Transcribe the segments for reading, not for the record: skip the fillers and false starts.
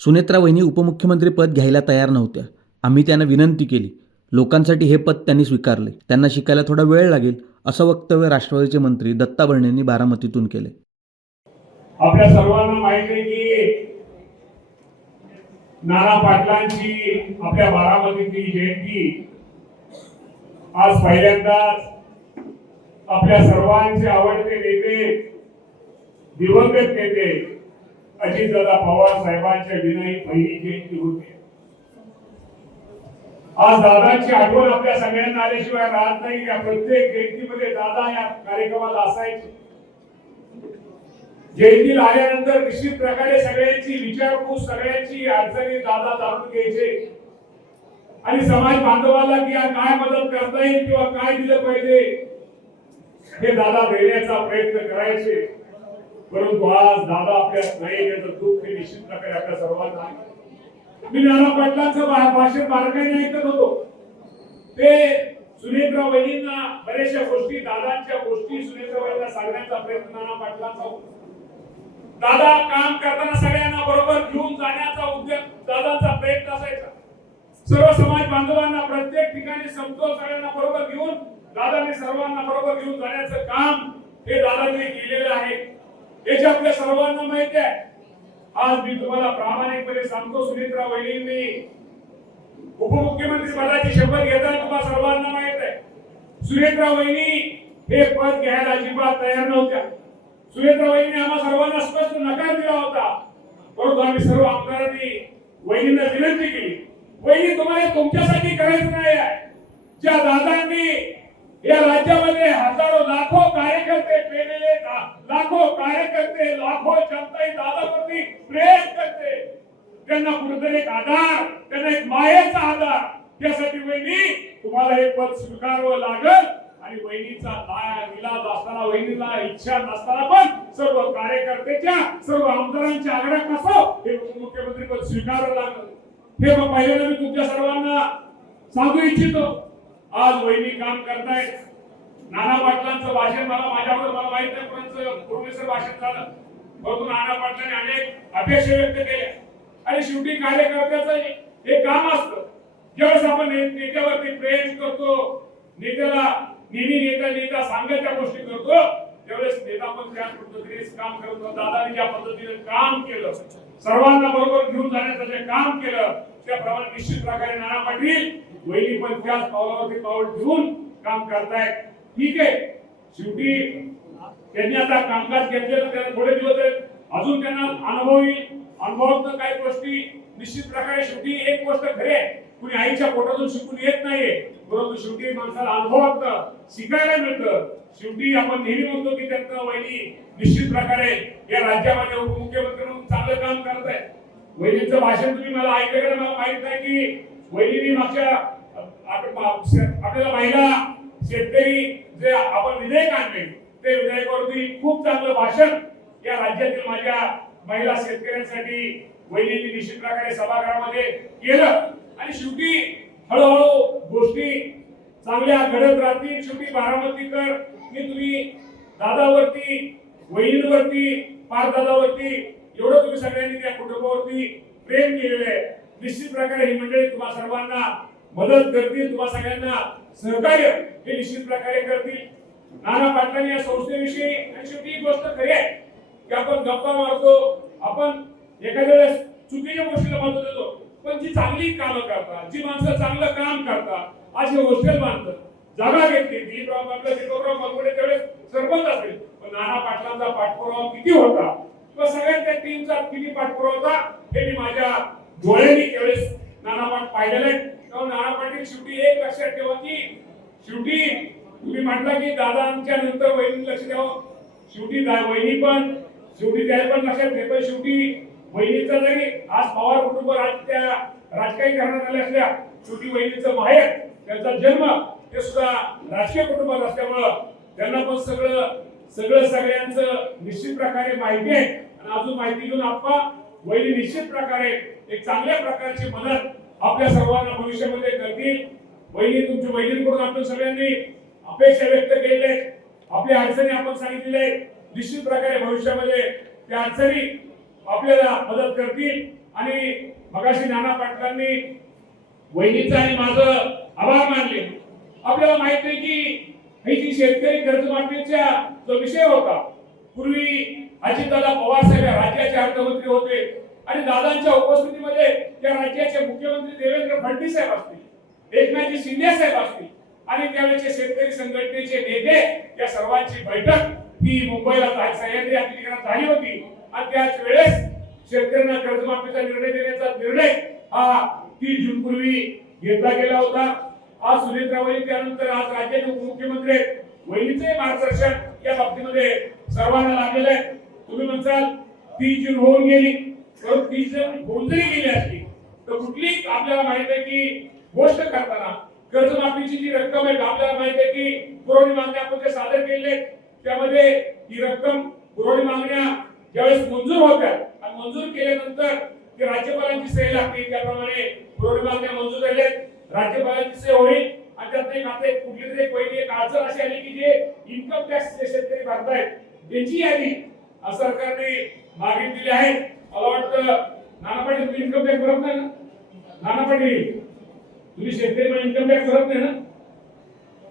सुनेत्रा वहिनी उपमुख्यमंत्री पद घ्यायला तयार नव्हत्या. आम्ही त्यांना विनंती केली. लोकांसाठी हे पद त्यांनी स्वीकारले. त्यांना शिकायला थोडा वेळ लागेल असं वक्तव्य राष्ट्रवादीचे मंत्री दत्ता भरणेंनी बारामतीतून केले. आपल्या सर्वांना माहिती आहे की नाना पाटलांची आपल्या बारामतीची जयंती आज पहिल्यांदाच आपल्या सर्वांचे आवडते नेते दिवंगत नेते अजितदादा पवार साहेबांच्या विनयी पहिली जयंती होती. आज दादांची आठवण आपल्या सगळ्यांना आल्याशिवाय राहत नाही. या प्रत्येक जयंतीमध्ये दादा या कार्यक्रमाला असायचे. जयंतीला आल्यानंतर निश्चित प्रकारे सगळ्यांची विचारपूस, सगळ्यांची अडचणी दादा जाणून घ्यायचे आणि समाज बांधवाला की काय मदत करता येईल किंवा काय दिलं पाहिजे हे दादा देण्याचा प्रयत्न करायचे. परंतु आज दादा आपल्यात नाही, याचं दुःख निश्चित प्रकारे आपल्या सर्वांना आहे. मी नाना पाटलांचं भाषण बारकाईने ऐकत होतो. ते सुनेत्रा वहिनींना बऱ्याचशा गोष्टी, दादांच्या गोष्टी सुनेत्रा वहिनींना सांगण्याचा प्रयत्न नाना पाटलांचा होता. दादा काम करताना सगळ्यांना बरोबर घेऊन जाण्याचा उद्देश दादांचा प्रयत्न असायचा. सर्व समाज बांधवांना प्रत्येक ठिकाणी समतोल सगळ्यांना बरोबर घेऊन दादांनी सर्वांना बरोबर घेऊन जाण्याचं काम हे दादांनी केलेलं आहे. याची आपल्या सर्वांना माहिती आहे. आज मी तुम्हाला प्रामाणिकपणे सांगतो, सुनेत्रा वहिनींनी उपमुख्यमंत्री पदाची शपथ घेताना तुम्हाला सर्वांना माहित आहे, सुनेत्रा वहिनी हे पद घ्यायला अजिबात तयार नव्हत्या. सुनेत्रा वहिनीने आम्हा सर्वांना स्पष्ट नकार दिला होता. परंतु आम्ही सर्व आमदारांनी वहिनींना विनंती केली, वहिनी तुम्हाला तुमच्यासाठी करायचं नाही आहे. ज्या दादांनी या राज्यामध्ये हजारो लाखो कार्यकर्ते पेलेले, लाखो कार्यकर्ते, लाखो जनता ही दादावरती प्रेम करते, त्यांना कुठेतरी एक आधार, त्यांना एक मायेचा आधार, त्यासाठी वहिनी तुम्हाला हे पद स्वीकारावं लागेल. आणि वहिनीचा विलास असताना, वहिनीला इच्छा नसताना पण सर्व कार्यकर्त्याच्या, सर्व आमदारांच्या आग्रहासह हे उपमुख्यमंत्री पद स्वीकारावं लागलं. हे पहिल्यांदा मी तुमच्या सर्वांना सांगू इच्छितो. आज वहिनी काम करतायत. नाना पाटलांचं भाषण मला माहित नाही कोणाचं प्रोफेसर भाषण झालं, परंतु नाना पाटलांनी अनेक अपेक्षा व्यक्त केल्या. आणि शेवटी कार्यकर्त्याचं हे काम असतं. ज्यावेळेस आपण नेत्यावरती प्रेम करतो, नेत्याला नेता सांगायच्या गोष्टी करतो, त्यावेळेस नेता पण त्याच पद्धतीने काम करतो. दादांनी ज्या पद्धतीने काम केलं, सर्वांना बरोबर घेऊन जाण्याचं जे काम केलं, त्याप्रमाणे निश्चित प्रकारे नाना पाटील वहिनी पण त्याच पावलावरती पाऊल ठेवून काम करतायत. ठीक आहे, शेवटी त्यांनी आता कामकाज घेतलेलं, त्यांना थोडे दिवस अजून त्यांना अनुभव येईल. अनुभवातून काही गोष्टी निश्चित प्रकारे, शेवटी एक गोष्ट खरी आहे, कुणी आईच्या पोटातून शिकून येत नाहीये, परंतु शेवटी माणसाला अनुभवात शिकायला मिळतं. शेवटी आपण नेहमी म्हणतो की त्यांना वहिनी निश्चित प्रकारे या राज्यामध्ये उपमुख्यमंत्री म्हणून चांगलं काम करत आहेत. वहिनीचं भाषण तुम्ही मला ऐकलं, मला माहित नाही की वहिनीने मागच्या आपल्याला महिला शेतकरी जे आपण विधेयक आणले, ते विधेयकावरती खूप चांगलं भाषण या राज्यातील माझ्या महिला शेतकऱ्यांसाठी वहिनींनी निश्चित प्रकारे सभागृहामध्ये केलं. आणि शेवटी हळूहळू गोष्टी चांगल्या घडत राहतील. शेवटी बारामतीकर मी तुम्ही दादावरती, वहिनींवरती, पार दादावरती एवढं तुम्ही सगळ्यांनी त्या कुटुंबावरती प्रेम केलेलं आहे. निश्चित प्रकारे ही मंडळी तुम्हा सर्वांना मदत करतील, तुम्हा सगळ्यांना सहकार्य हे निश्चित प्रकारे करतील. नाना पाटलांनी या संस्थेविषयी, आणि शेवटी ही गोष्ट खरी आहे की आपण गप्पा मारतो, आपण एखाद्या वेळेस चुकीच्या गोष्टीला बांधून देतो, पण जी चांगली कामं करतात, जी माणसं चांगलं काम करतात, आज हे हॉस्टेल बांधतात, जागा घेतली, दीपराव मलगुडे त्यावेळेस सरपंच असेल, पण नाना पाटलांचा पाठपुरावा किती होता किंवा सगळ्या त्या टीमचा किती पाठपुरावा होता हे मी माझ्या डोळ्यांनी त्यावेळेस नाना पाट पाहिलेलं आहे. तेव्हा नाना पाटील शेवटी एक लक्षात ठेवा की शेवटी तुम्ही म्हटला की दादांच्या नंतर वहिनी लक्ष द्यावं, शेवटी वहिनी पण शेवटी त्याला पण लक्षात ठेवा. शेवटी वहिनीचा जरी आज पवार कुटुंब राजकीय करण्यात आले असल्या, शेवटी वहिनीचं माहेर, त्यांचा जन्म हे सुद्धा राजकीय कुटुंबात असल्यामुळं त्यांना पण सगळ्यांचं निश्चित प्रकारे माहिती आहे. आणि अजून माहिती घेऊन आपण वहिनी निश्चित प्रकारे एक चांगल्या प्रकारची मदत आपल्या सर्वांना भविष्यामध्ये करतील. वहिनी तुमच्या वहिनींकडून आपण सगळ्यांनी अपेक्षा व्यक्त केलेल्या आहेत, आपल्या अडचणी आपण सांगितलेल्या आहेत. निश्चित प्रकारे भविष्यामध्ये त्या अडचणी आपल्याला मदत करतील आणि मगाशी नाना पाटलांनी वहिनीचं आणि माझं आभार मानले. आपल्याला माहित आहे की ही जी शेतकरी कर्जमाफीचा जो विषय होता, पूर्वी अजितदादा पवार साहेब या राज्याचे अर्थमंत्री होते आणि दादांच्या उपस्थितीमध्ये या राज्याचे मुख्यमंत्री देवेंद्र फडणवीस साहेब असतील, एकनाथजी शिंदे साहेब असतील आणि त्यावेळेचे शेतकरी संघटनेचे नेते या सर्वांची बैठक ही मुंबईला सह्याद्री अतिक्रमणात झाली होती आणि त्याच वेळेस शेतकऱ्यांना कर्जमाफीचा निर्णय देण्याचा निर्णय हा 30 जून पूर्वी घेतला गेला होता. आज सुनेत्रा वहिनी त्यानंतर आज राज्याचे उपमुख्यमंत्री वहिनीचे मार्गदर्शन या बाबतीमध्ये सर्वांना लागलेलं आहे. तुम्ही म्हणसाल 30 जून होऊन गेली, परंतु 30 जून होऊन जरी गेली असली तर कुठली आपल्याला माहित आहे की गोष्ट करताना कर्जमाफीची जी रक्कम आहे आपल्याला माहित आहे की पुरवणी मागण्या आपण जे सादर केले त्यामध्ये ही रक्कम पुरवणी मागण्या ज्यावेळेस मंजूर होत्या आणि मंजूर केल्यानंतर ते राज्यपालांची सही लागते, त्याप्रमाणे पुरवणी मागण्या मंजूर झाल्या, राज्यपालांची सही होईल आणि त्यात एक आता कुठली तरी पहिली एक अडचण अशी आली की जे इन्कम टॅक्स जे शेतकरी भरतायत त्यांची यादी सरकारने मागितलेली आहे. मला वाटतं नाना पाटील तुम्ही इन्कम टॅक्स भरत नाही ना? नाना पाटील तुम्ही शेतकरी म्हणून इन्कम टॅक्स भरत नाही ना?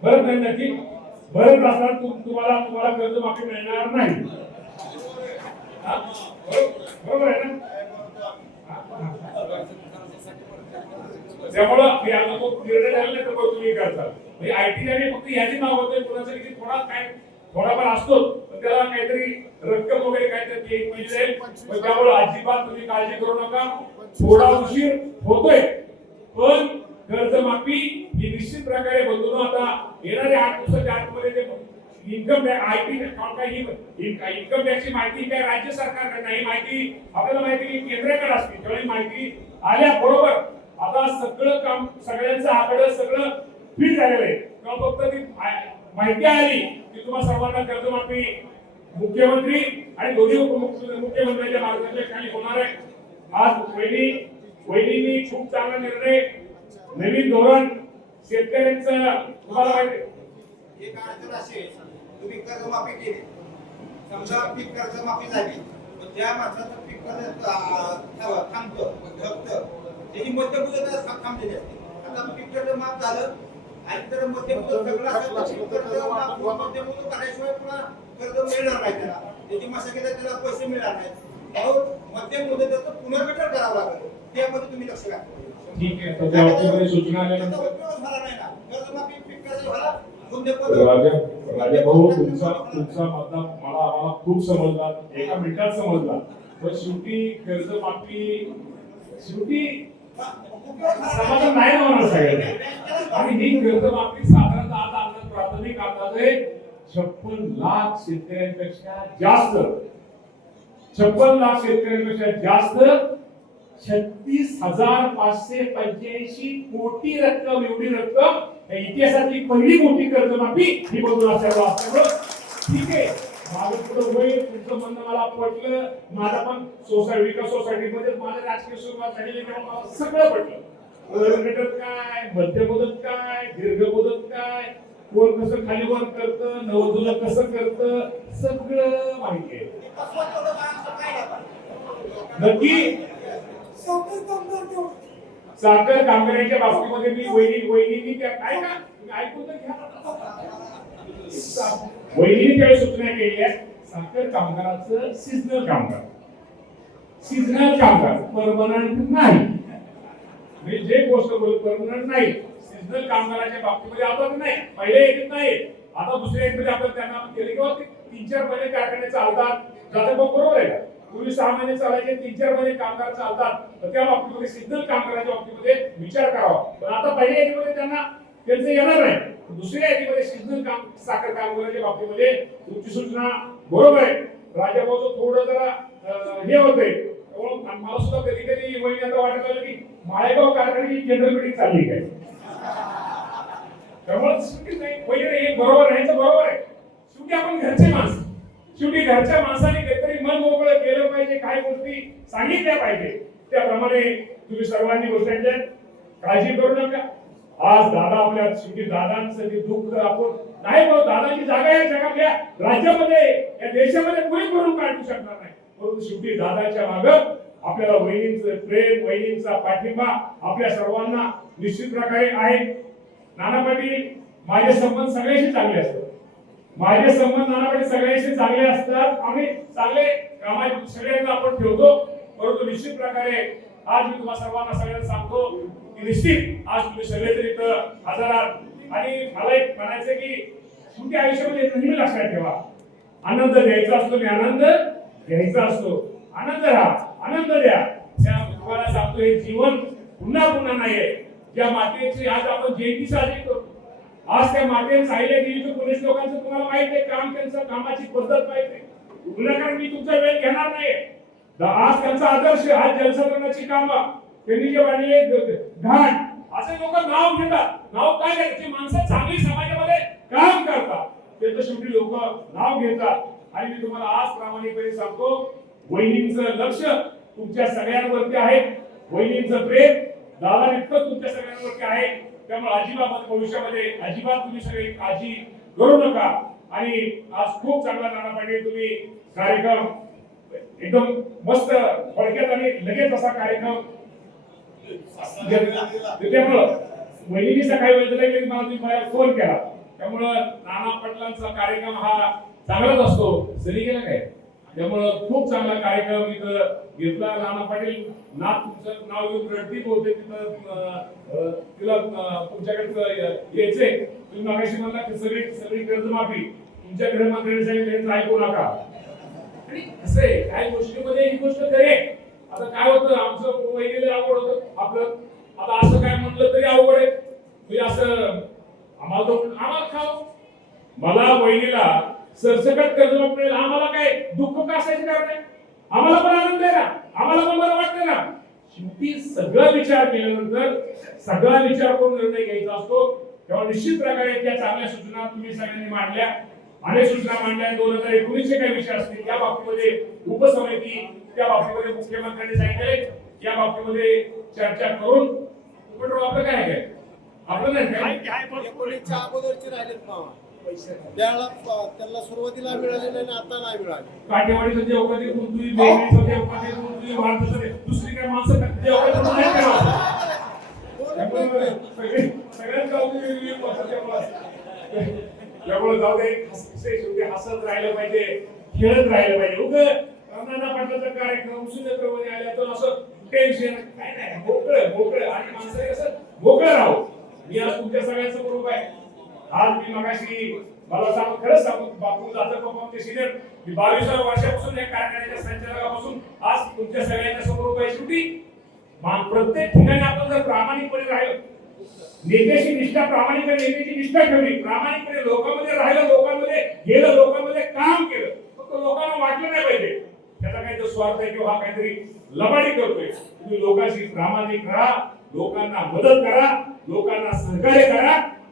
भरत नाही नक्की? भरत असणार तुम्हाला कर्जमाफी मिळणार नाही. बरोबर आहे ना? त्यामुळं हे आता तो निर्णय झाला तर तुम्ही करता म्हणजे आयटी आणि फक्त याची नाव होते कोणाचं की थोडाफार असतो पण त्याला काहीतरी रक्कम वगैरे काहीतरी एक मिळेल जाईल. त्यामुळे अजिबात तुम्ही काळजी करू नका. थोडा उशीर होतोय पण कर्जमाफी ही निश्चित प्रकारे बंधून आता येणाऱ्या 8 दिवसाच्या आतमध्ये ते इन्कम आयटी इन्कम टॅक्सची माहिती काय राज्य सरकारकडे नाही, माहिती आपल्याला माहिती केंद्राकडे असते. त्यावेळी माहिती आल्याबरोबर आता सगळं काम सगळ्यांचं आकडं सगळं फिट झालेलं आहे. किंवा फक्त ती माहिती आली की तुम्हाला सर्वांना कर्जमाफी मुख्यमंत्री आणि दोन्ही उपमुख्यमंत्र्यांच्या मार्गदर्शनाखाली होणार आहे. आज वहिनींनी खूप चांगला निर्णय, नवीन धोरण शेतकऱ्यांचं तुम्हाला माहिती एक अडचण असेल तुम्ही कर्जमाफी केली, समजा पीक कर्जमाफी झाली, पण ज्या माणसाचं पीक कर्ज थांबतं फक्त त्याची मध्यमुदत थांबलेली असते. आता पीक कर्ज माफ झालं आणि तर मध्यमुदत सगळं असेल तर मध्यमुदत काढल्याशिवाय पुन्हा कर्ज मिळणार नाही त्याला, त्याची मशागतीला त्याला पैसे मिळणार नाहीत. मध्यमुदतीचं पुनर्गठन करावं लागेल, त्यामध्ये तुम्ही लक्ष घाला. ठीक आहे. तर त्या बाबतीमध्ये सूचना आल्यानंतर झाला नाही ना कर्जमाफी पीक कर्ज झाला राजा भाऊ तुमचा मुद्दा आम्हाला खूप समजला, एका मिनिटात समजला. पण शेवटी कर्जमाफी समाधान नाही होणार सगळ्यांना. आणि ही कर्जमाफी साधारणतः आता अंदाज प्राथमिक अंदाज आहे 56 लाख शेतकऱ्यांपेक्षा जास्त, 56 लाख शेतकऱ्यांपेक्षा जास्त 36,585 कोटी रक्कम, एवढी रक्कम इतिहासातली पहिली मोठी कर्जमाफी ही बघून असल्यामुळं ठीक आहे. माझं पुढं होईल तुमचं म्हणणं मला पटलं. माझा पण विकास सोसायटीमध्ये माझं राजकीय सुरुवात झालेली तेव्हा मला सगळं पटलं. मुदत काय, मध्य मुदत काय, दीर्घ मुदत काय, कोण कसं खाली वर करतं, नवजुलं कसं करतं, सगळं माहिती आहे. नक्की साखर कामगारांच्या बाबतीमध्ये मी वहिनींनी काय का ऐकून तर घ्या. वहिनीने त्यावेळी सूचना केली आहे साखर कामगाराचं सीझनल कामगार परमनंट नाही. मी जे गोष्ट बोल परमनंट नाही, सीझनल कामगाराच्या बाबतीमध्ये आता नाही, पहिले येत नाही, आता दुसऱ्या एकमध्ये आपण त्यांना केले किंवा 3-4 महिने कारखाने चालतात जाते. बरोबर आहे का? पूर्वी 6 महिने चालायचे, 3-4 महिने कामगार चालतात, तर त्या बाबतीमध्ये सीझनल कामगाराच्या बाबतीमध्ये विचार करावा. पण आता पहिल्या यादीमध्ये त्यांचं येणार नाही, दुसऱ्या यादीमध्ये सीझनल साखर कामगाराच्या बाबतीमध्ये तुमची सूचना बरोबर आहे. राजाभाऊचं थोडं जरा हे होतंय. मला सुद्धा कधी कधी वहिनी आता वाटत आलं की माळेगाव कारखान्याची जनरल मीटिंग चालली काय, त्यामुळे नाही पहिले हे बरोबर आहे, बरोबर आहे. शेवटी आपण घरचे माणसं, शेवटी घरच्या माणसाने काहीतरी मन मोकळं केलं पाहिजे, काही गोष्टी सांगितल्या पाहिजे. त्याप्रमाणे तुम्ही सर्वांनी गोष्टींची काळजी करू नका. आज दादा आपल्या शेवटी दादांचं जे दुःख आपण नाही म्हणून दादाची जागा या जगातल्या राज्यामध्ये या देशामध्ये कोणी भरून काढू शकणार नाही. परंतु शेवटी दादाच्या मागं आपल्याला वहिनींचं प्रेम, वहिनींचा पाठिंबा आपल्या सर्वांना निश्चित प्रकारे आहे. नाना पाटील, माझे संबंध सगळ्यांशी चांगले असतात. माझे संबंध नाना पाटील सगळ्यांशी चांगले असतात. आम्ही चांगले कामाचे सगळ्यांना आपण ठेवतो. परंतु निश्चित प्रकारे आज मी तुम्हाला सर्वांना सगळ्यांना सांगतो की निश्चित आज तुम्ही सगळेजण इथं हजर आहात आणि मला एक म्हणायचं की तुमच्या आयुष्यामध्ये नेहमी लक्षात ठेवा, आनंद द्यायचा असतो आणि आनंद घ्यायचा असतो. आनंद राहा, आनंद द्या. त्या तुम्हाला सांगतो हे जीवन पुन्हा पुन्हा नाहीये. ज्या मातेची आज आपण जयंती साजरी करतो, आज त्या मातेने साहिल्या देवीचं पोलीस लोकांचं तुम्हाला माहिती आहे काम, त्यांचं कामाची पद्धत माहिती आहे. विनाकारण मी तुमचा वेळ घेणार नाहीये. आज त्यांचा आदर्श, आज जलसंधारणाची कामं त्यांनी जे बांधले घाट, असे लोक नाव घेतात. नाव काय घेतात? जी माणसं चांगली समाजामध्ये काम करतात त्यांचं शेवटी लोक नाव घेतात. आणि मी तुम्हाला आज प्रामाणिकपणे सांगतो, वहिनींचं लक्ष तुमच्या सगळ्यांवरती आहे. वहिनींचं प्रेम दादा इतकं तुमच्या सगळ्यांवरती आहे. त्यामुळे अजिबात भविष्यामध्ये अजिबात तुम्ही सगळे काळजी करू नका. आणि आज खूप चांगला नाना पाटील तुम्ही कार्यक्रम एकदम मस्त थोडक्यात आणि लगेच असा कार्यक्रम त्यामुळं वहिनी सकाळी वेळेला मला तुम्ही फोन केला. त्यामुळं नाना पाटलांचा कार्यक्रम हा चांगलाच असतो. सरी गेला काय? त्यामुळं खूप चांगला कार्यक्रम इथं घेतला. नाना पाटील ना तुमचं नाव घेऊन रडती होते तिथं तिला तुमच्याकडे यायचंय. तुम्ही मागाशी म्हणला की सगळी कर्जमाफी तुमच्या गृहमंत्र्यांनी सांगितलं ऐकू नका. आणि कसं आहे काही गोष्टीमध्ये ही गोष्ट खरे. आता काय होतं आमचं वहिनीला आवड होतं आपलं. आता असं काय म्हणलं तरी अवघड आहे. म्हणजे असं आम्हाला खाव मला वहिनीला सरसकट कर्जमाफी मिळेल आम्हाला काय दुःख का असायचं कारण नाही. आम्हाला पण आनंद आहे ना, आम्हाला पण बरं वाटतं ना. शेवटी सगळा विचार केल्यानंतर सगळा विचार करून निर्णय घ्यायचा असतो. तेव्हा निश्चित प्रकारे त्या चांगल्या सूचना तुम्ही सगळ्यांनी मांडल्या. अनेक सूचना मांडल्या. 2019 चे काही विषय असतील त्या बाबतीमध्ये उपसमिती, त्या बाबतीमध्ये मुख्यमंत्र्यांनी सांगितले या बाबतीमध्ये चर्चा करून पण आपलं काय आहे आपलं नाही काय एकोणीसच्या अगोदरचे राहिलेत मामा त्याला सुरुवातीला मिळाले नाही आता नाही मिळाले. काटेवाडीचं जे उपाधी तुम्ही बेनेचं जे उपाधी तुम्ही वाढतं ते दुसरी काय माणसं जे उपाधी नाही करावं. सगळ्यात गावची त्यामुळे जाऊ दे शेवटी हसत राहिलं पाहिजे, खेळत राहिलं पाहिजे. उगं नाना पाटलाचा कार्यक्रम सुनेत्रमध्ये आल्या तर असं टेन्शन काय नाही. मोकळं आणि माणसं कसं मोकळं राहू. मी आज तुमच्या सगळ्यांचं बरोबर आहे. आज मी मगाशी मला सांगू खरंच सांगू बापू जाधव बाबा सिनियर मी 22व्या वर्षापासून या कारखान्याच्या संचालकापासून आज तुमच्या सगळ्यांच्या समोर उभा आहे. शेवटी प्रत्येक ठिकाणी आपण जर प्रामाणिकपणे राहिलो, नेत्याची निष्ठा प्रामाणिकपणे नेत्याची निष्ठा ठेवली, प्रामाणिकपणे लोकांमध्ये राहिलं, लोकांमध्ये गेलं, लोकांमध्ये काम केलं, फक्त लोकांना वाटलं नाही पाहिजे त्याचा काहीतरी स्वार्थ आहे किंवा हा काहीतरी लबाडी करतोय. तुम्ही लोकांशी प्रामाणिक राहा, लोकांना मदत करा, लोकांना सहकार्य करा.